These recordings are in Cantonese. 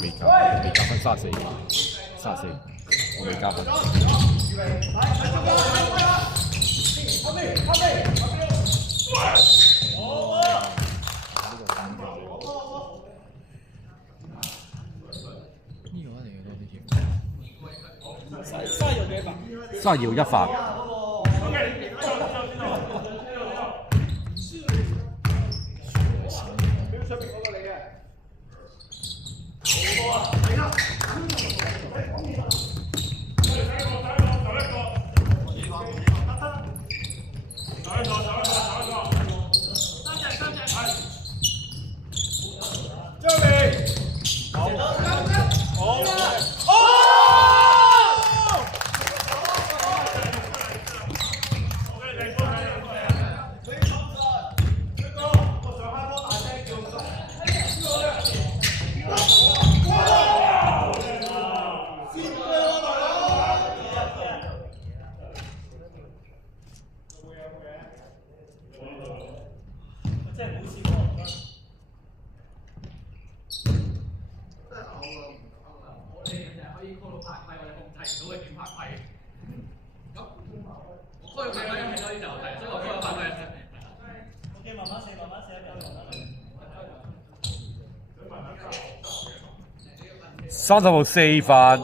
未加分34，我未加分。沙搖一發。36分。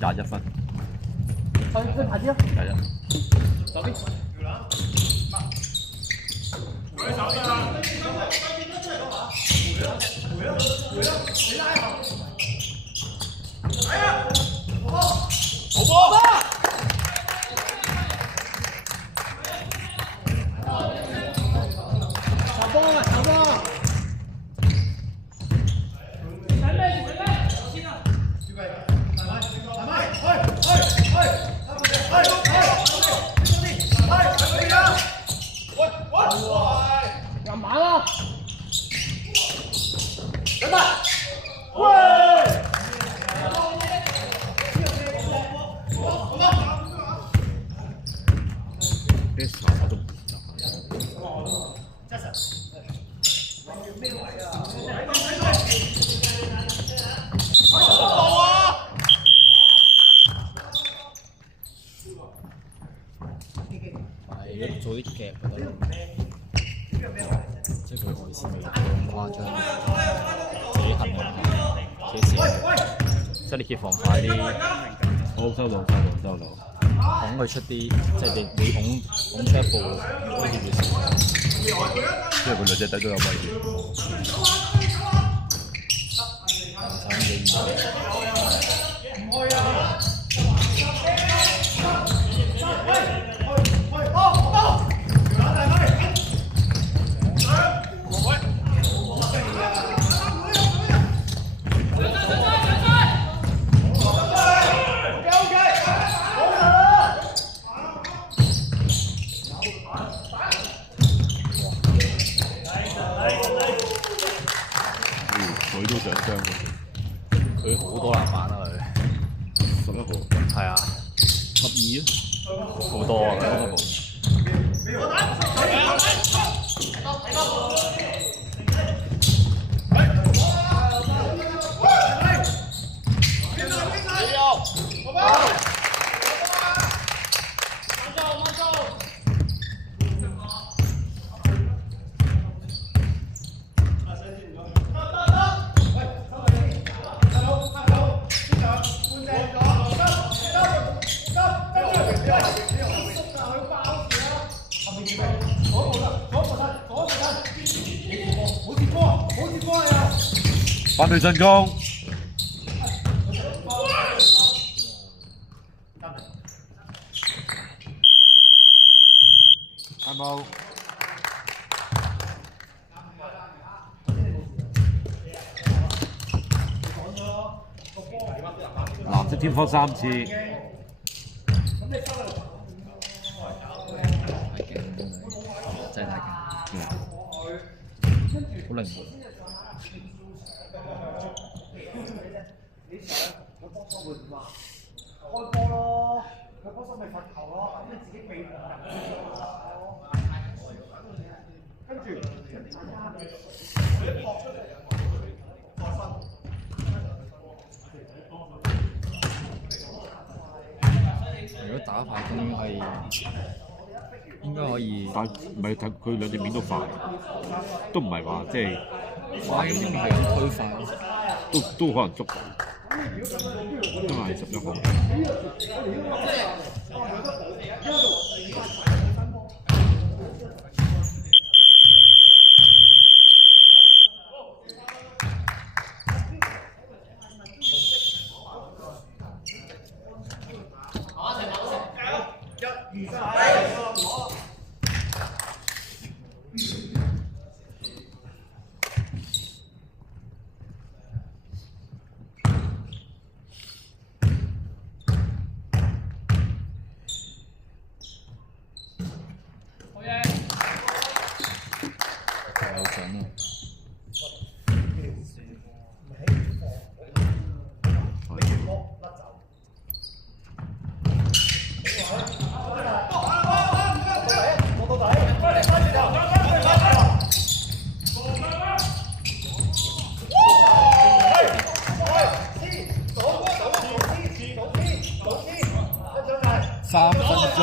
21分。去排啲咯。係啊。左邊。好波！球波啊！球波！干嘛了？等等！喂！啲手都唔得。係做啲夾咪得咯。即係佢外線未咁誇張，自己行自己射，即係你協防快啲。好收到。拱佢出啲，即係你拱出一步威脅嘅時候，即係佢兩隻底都有威脅。佢都上雙嘅，佢好多籃板啊佢11號，係啊，12啊，好多啊佢。反對進攻。Time out。藍色天方3次。真係太勁，好靈活。開波咯，佢波心咪罰球咯，咁你自己避跟住如果打快攻應該可以，但唔係睇佢兩隻面都快，都唔係話即係快嘅應該係有推快，都可能捉到，因為係11號。有準啊！3分鐘。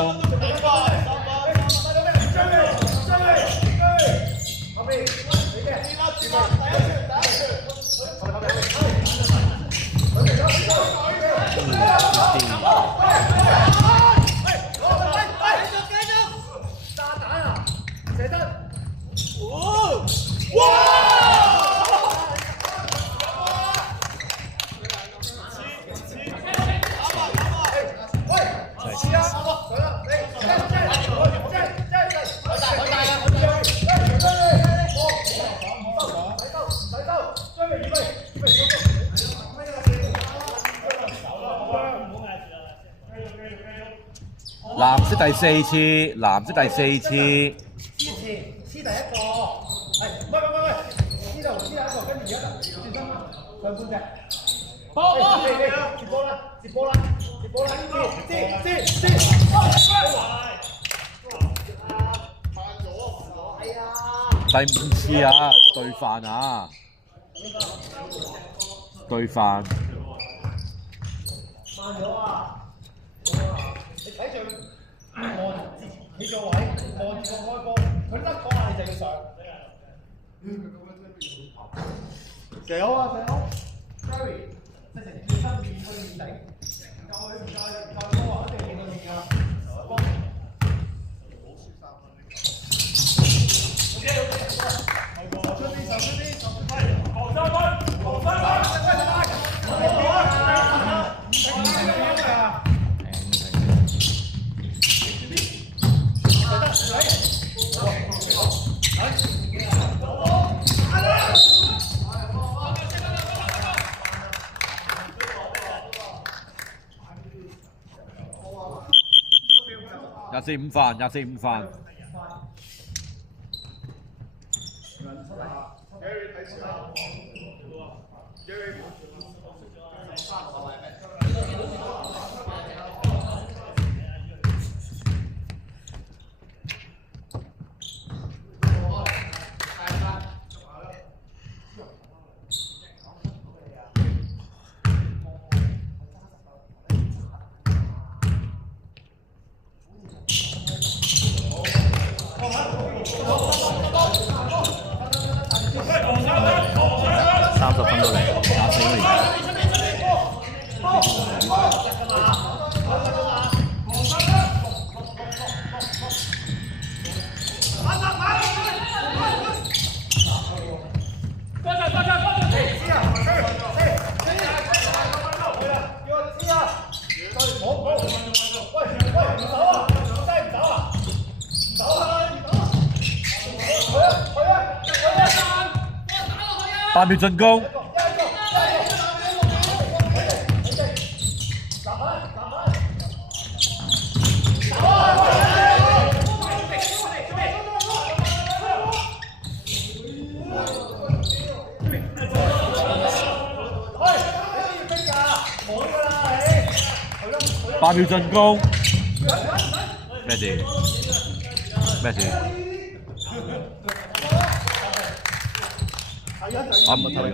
藍色第4次，藍色第4次。黐第一個，係唔係，黐第一個，跟住而家轉身啦，上半隻。接波啦，接波啦，接。第5次啊，對飯啊，對飯。慢咗啊！你睇住望之前起咗位，望住個開波，佢甩嗰下你就要上。射好啊，射好 ！Jerry，即係成轉身面去面頂，唔夠高啊，一定面對面嘅。24-5飯，24-5飯。30分到嚟，24個而8秒進攻。8秒進攻。咩事？咩事？啱唔係㗎？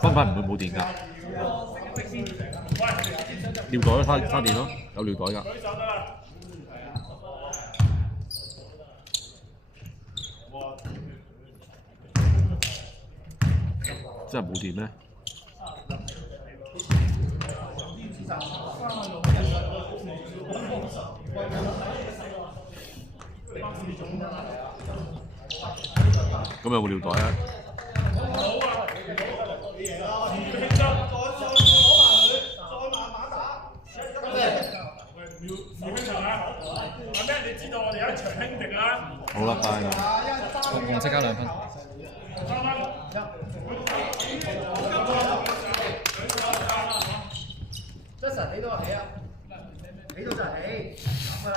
分分唔會冇電㗎。尿袋都叉電咯，有尿袋㗎。真係冇電咩？咁有冇尿袋啊？好啦，拜啦。我即刻2分。Justin 起到就起啊，起到就起，咁噶啦。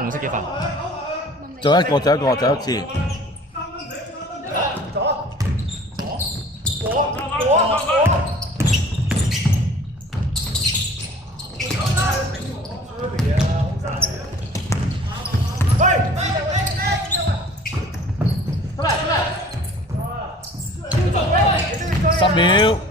紅色幾分？仲有一個，仲有一次。10秒。